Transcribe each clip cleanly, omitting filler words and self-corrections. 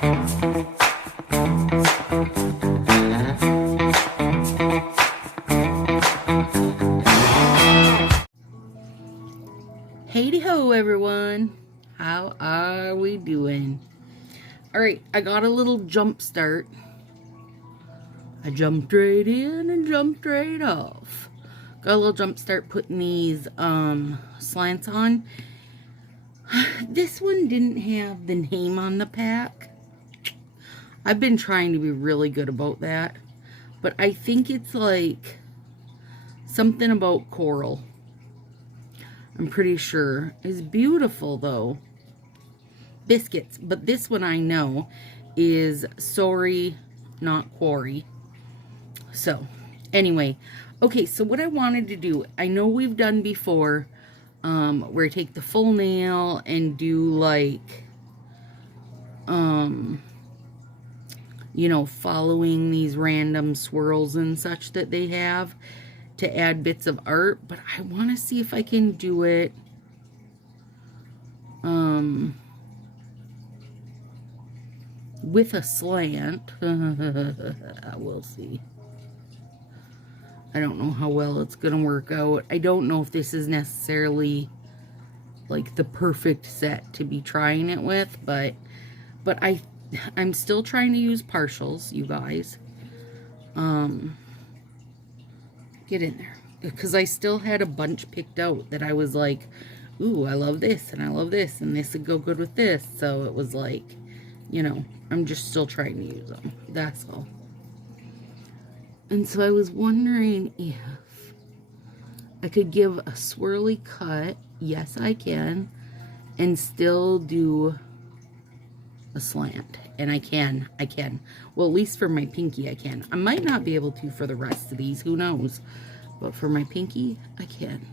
Hey-ho, everyone. How are we doing? All right, I got a little jump start. I jumped right in and jumped right off. Got a little jump start putting these slants on. This one didn't have the name on the pack. I've been trying to be really good about that, but I think it's like something about coral. I'm pretty sure. It's beautiful though. Biscuits, but this one I know is sorry, not quarry. So anyway, okay, so what I wanted to do, I know we've done before where I take the full nail and do like you know, following these random swirls and such that they have to add bits of art, but I want to see if I can do it with a slant. We'll see. I don't know how well it's gonna work out. I don't know if this is necessarily like the perfect set to be trying it with, but I'm still trying to use partials, you guys. Get in there, because I still had a bunch picked out that I was like, ooh, I love this and I love this and this would go good with this. So it was like, you know, I'm just still trying to use them. That's all. And so I was wondering if I could give a swirly cut. Yes, I can. And still do a slant. And I can. Well, at least for my pinky, I can. I might not be able to for the rest of these. Who knows? But for my pinky, I can.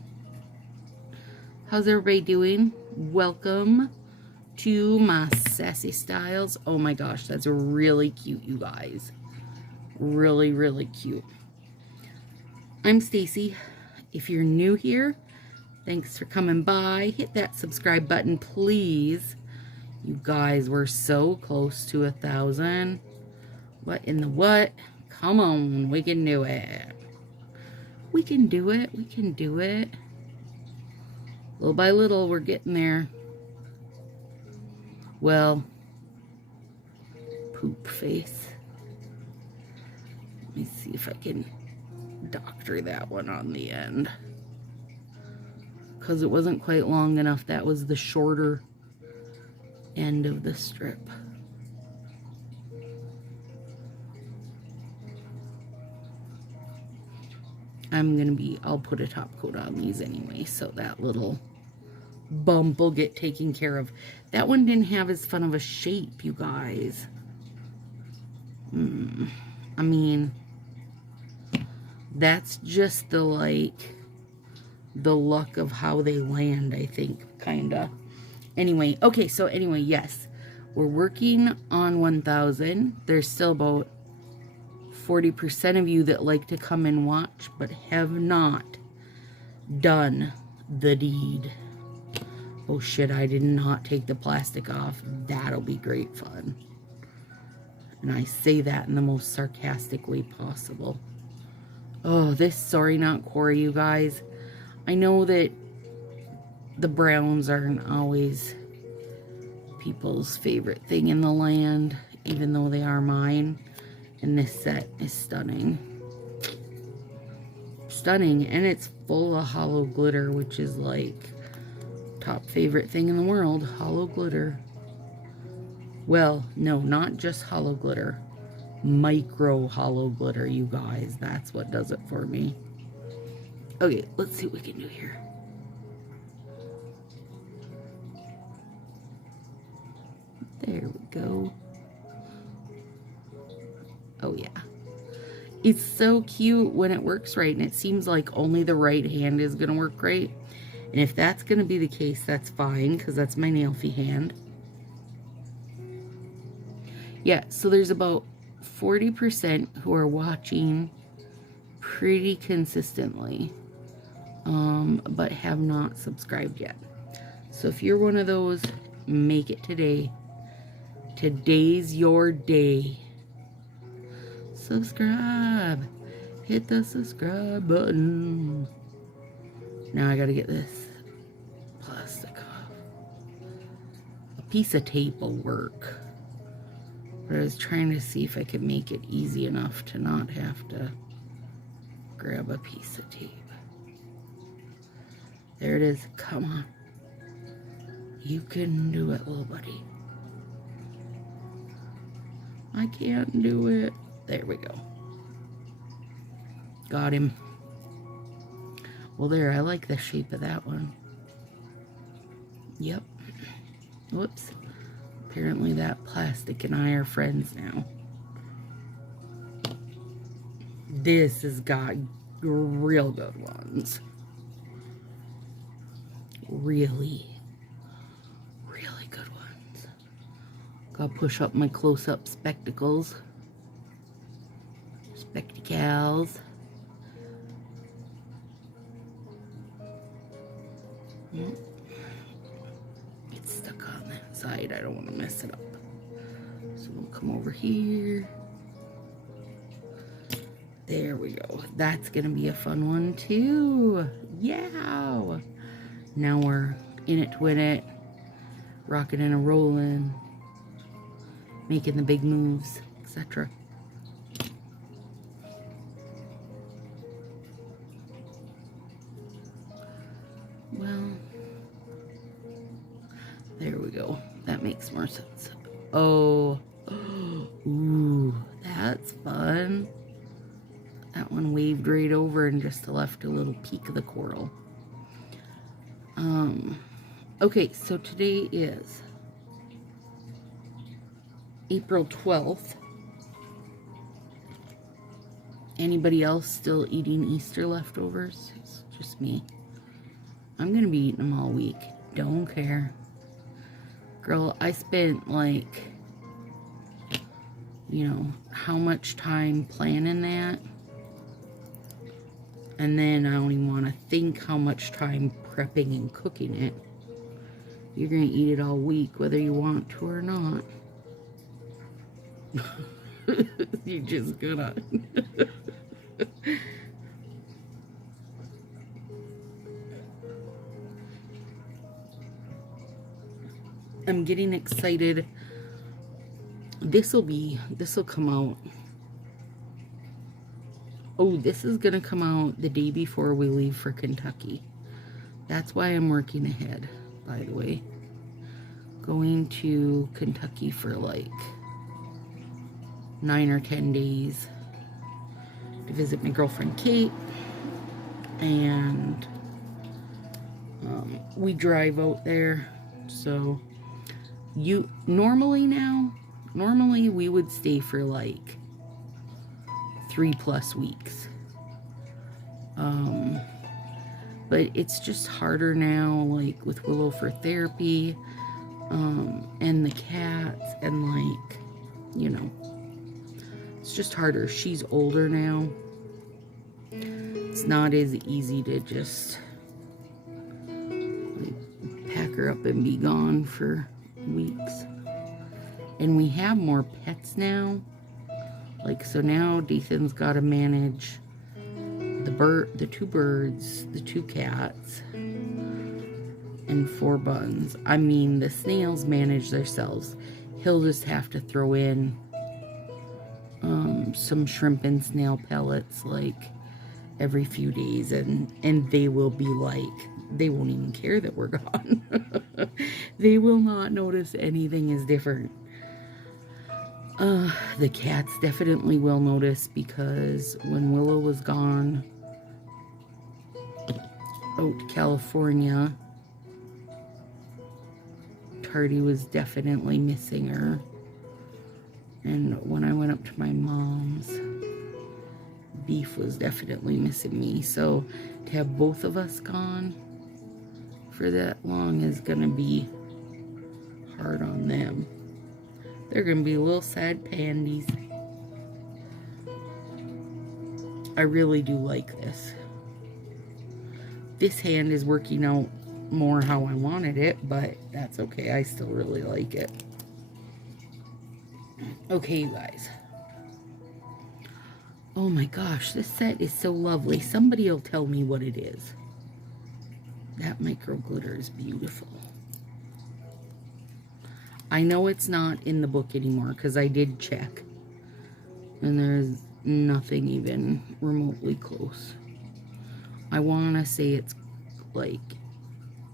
How's everybody doing? Welcome to my Sassy Styles. Oh my gosh, that's really cute, you guys. Really, really cute. I'm Stacy. If you're new here, thanks for coming by. Hit that subscribe button, please. You guys, we're so close to 1,000. What in the what? Come on, we can do it. We can do it. We can do it. Little by little, we're getting there. Well, poop face. Let me see if I can doctor that one on the end, because it wasn't quite long enough. That was the shorter end of the strip. I'll put a top coat on these anyway, so that little bump will get taken care of. That one didn't have as fun of a shape, you guys. I mean, that's just the luck of how they land, I think, kinda. Anyway, okay, so anyway, yes, we're working on 1,000. There's still about 40% of you that like to come and watch, but have not done the deed. Oh shit, I did not take the plastic off. That'll be great fun. And I say that in the most sarcastic way possible. Oh, this sorry not quarry, you guys. I know that the browns aren't always people's favorite thing in the land, even though they are mine. And this set is stunning. Stunning, and it's full of hollow glitter, which is like top favorite thing in the world, hollow glitter. Well, no, not just hollow glitter. Micro hollow glitter, you guys. That's what does it for me. Okay, let's see what we can do here. There we go. Oh yeah. It's so cute when it works right, and it seems like only the right hand is going to work right. And if that's going to be the case, that's fine, because that's my nail-fee hand. Yeah, so there's about 40% who are watching pretty consistently, but have not subscribed yet. So if you're one of those, make it today. Today's your day. Subscribe. Hit the subscribe button. Now I gotta get this plastic off. A piece of tape will work. But I was trying to see if I could make it easy enough to not have to grab a piece of tape. There it is. Come on. You can do it, little buddy. I can't do it. There we go. Got him. Well, there, I like the shape of that one. Yep. Whoops. Apparently that plastic and I are friends now. This has got real good ones. Really good ones. Gotta push up my close-up spectacles. Spectacles. It's stuck on that side. I don't want to mess it up. So we'll come over here. There we go. That's going to be a fun one too. Yeah. Now we're in it to win it. Rocking and a rolling. Making the big moves, etc. Well, there we go. That makes more sense. Oh, ooh, that's fun. That one waved right over and just left a little peek of the coral. Okay, so today is April 12th. Anybody else still eating Easter leftovers? It's just me. I'm gonna be eating them all week. Don't care. Girl, I spent like, you know, how much time planning that? And then I don't even want to think how much time prepping and cooking it. You're gonna eat it all week, whether you want to or not. You're just gonna. I'm getting excited. This'll come out. Oh, this is gonna come out the day before we leave for Kentucky. That's why I'm working ahead, by the way. Going to Kentucky for like 9 or 10 days to visit my girlfriend Kate, and we drive out there. So normally we would stay for like 3+ weeks, but it's just harder now, like with Willow for therapy, and the cats, and like, you know, it's just harder. She's older now. It's not as easy to just like pack her up and be gone for weeks. And we have more pets now. Like, so now Dathan's got to manage the 2 birds, the 2 cats, and 4 buns. I mean, the snails manage themselves. He'll just have to throw in some shrimp and snail pellets like every few days, and they will be like, they won't even care that we're gone. They will not notice anything is different. The cats definitely will notice, because when Willow was gone out to California, Tardy was definitely missing her. And when I went up to my mom's, Beef was definitely missing me. So to have both of us gone for that long is gonna be hard on them. They're gonna be little sad pandies. I really do like this. This hand is working out more how I wanted it, but that's okay. I still really like it. Okay, you guys. Oh my gosh, this set is so lovely. Somebody will tell me what it is. That micro glitter is beautiful. I know it's not in the book anymore because I did check. And there's nothing even remotely close. I want to say it's like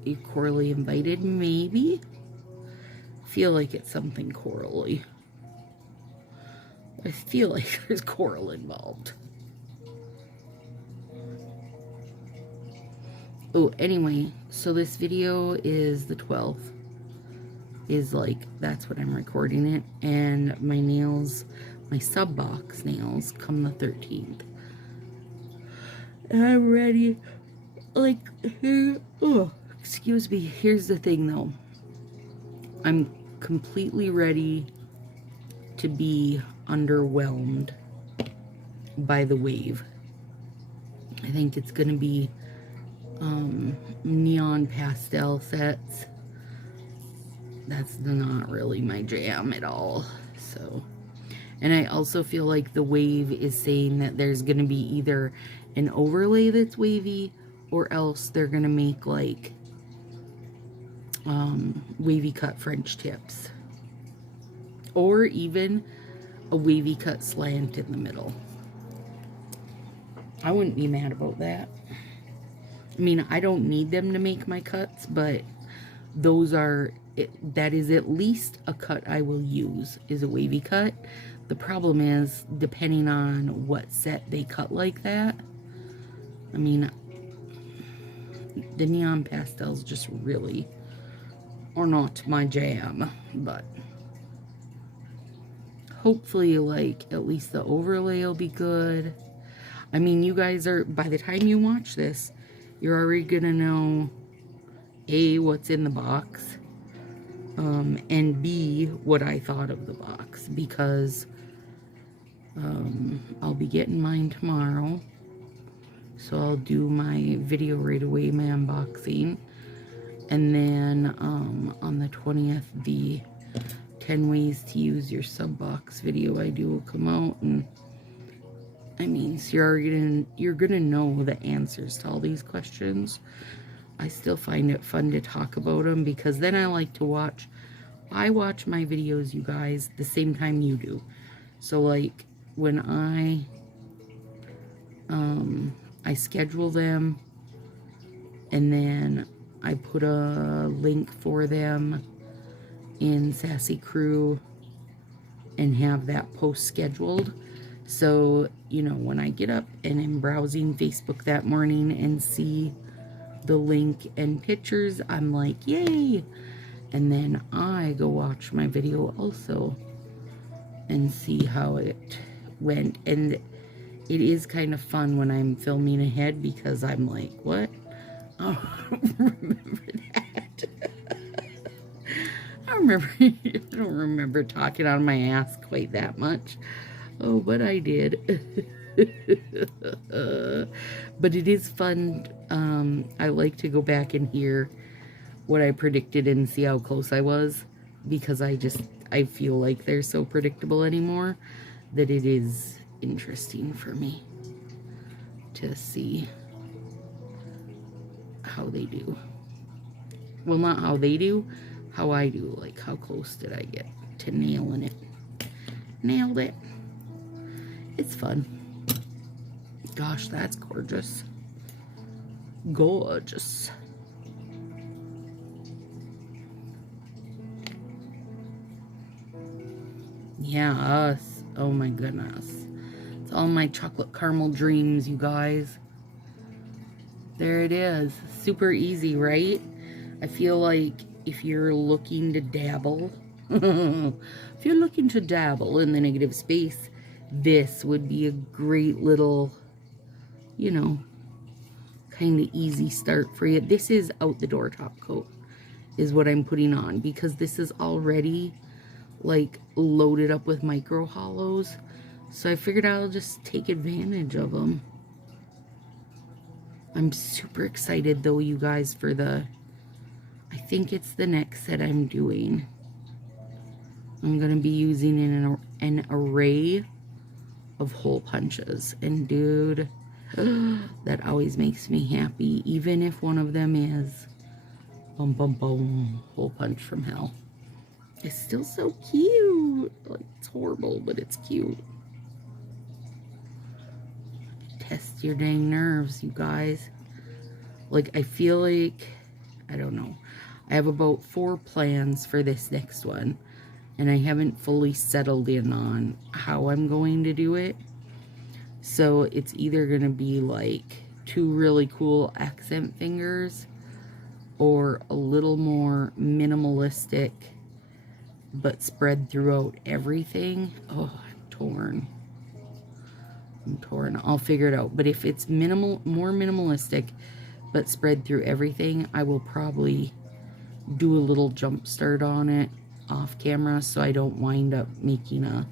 a corally invited, maybe? Feel like it's something corally. I feel like there's coral involved. Oh, anyway, so this video is the 12th. Is like, that's what I'm recording it. And my nails, my sub box nails, come the 13th. And I'm ready. Like, oh, excuse me. Here's the thing, though. I'm completely ready to be underwhelmed by the wave. I think it's going to be neon pastel sets. That's not really my jam at all. So, and I also feel like the wave is saying that there's going to be either an overlay that's wavy, or else they're going to make like wavy cut French tips, or even a wavy cut slant in the middle. I wouldn't be mad about that. I mean, I don't need them to make my cuts, but those are, that is at least a cut I will use, is a wavy cut. The problem is, depending on what set they cut like that, I mean, the neon pastels just really are not my jam, but hopefully, like, at least the overlay will be good. I mean, you guys are, by the time you watch this, you're already gonna know A, what's in the box, and B, what I thought of the box, because I'll be getting mine tomorrow, so I'll do my video right away, my unboxing, and then on the 20th, the 10 ways to use your sub box video I do will come out, and I mean, so you're gonna know the answers to all these questions. I still find it fun to talk about them, because then I like to watch. I watch my videos, you guys, the same time you do. So like when I schedule them, and then I put a link for them in Sassy Crew and have that post scheduled. So, you know, when I get up and am browsing Facebook that morning and see the link and pictures, I'm like, yay! And then I go watch my video also and see how it went. And it is kind of fun when I'm filming ahead, because I'm like, what? I don't remember that. I don't remember talking on my ass quite that much. Oh, but I did. But it is fun. I like to go back and hear what I predicted and see how close I was, because I feel like they're so predictable anymore that it is interesting for me to see how they do. Well, not how they do, how I do. Like, how close did I get to nailing it? Nailed it. It's fun. Gosh, that's gorgeous. Gorgeous. Yeah, us. Oh my goodness. It's all my chocolate caramel dreams, you guys. There it is. Super easy, right? I feel like if you're looking to dabble, if you're looking to dabble in the negative space, this would be a great little, you know, kind of easy start for you. This is out the door top coat is what I'm putting on, because this is already like loaded up with micro hollows. So I figured I'll just take advantage of them. I'm super excited though, you guys, for the, I think it's the next set I'm doing. I'm going to be using an array of hole punches. And dude, that always makes me happy. Even if one of them is boom, boom, boom, hole punch from hell. It's still so cute. Like, it's horrible, but it's cute. Test your dang nerves, you guys. Like, I feel like, I don't know. I have about 4 plans for this next one. And I haven't fully settled in on how I'm going to do it. So it's either going to be like 2 really cool accent fingers or a little more minimalistic but spread throughout everything. Oh, I'm torn. I'll figure it out. But if it's more minimalistic but spread through everything, I will probably do a little jump start on it off camera so I don't wind up making a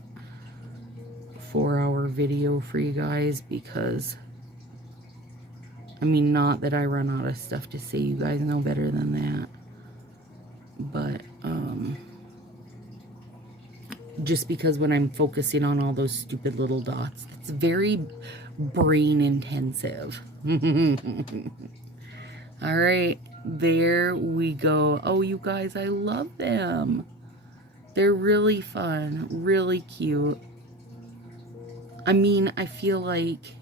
4-hour video for you guys, because I mean, not that I run out of stuff to say, you guys know better than that, but just because when I'm focusing on all those stupid little dots, it's very brain intensive. All right, there we go. Oh, you guys, I love them. They're really fun, really cute. I mean, I feel like,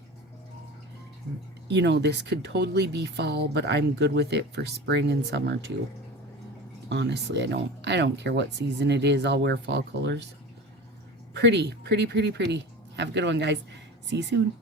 you know, this could totally be fall, but I'm good with it for spring and summer too. Honestly, I don't care what season it is. I'll wear fall colors. Pretty, pretty, pretty, pretty. Have a good one, guys. See you soon.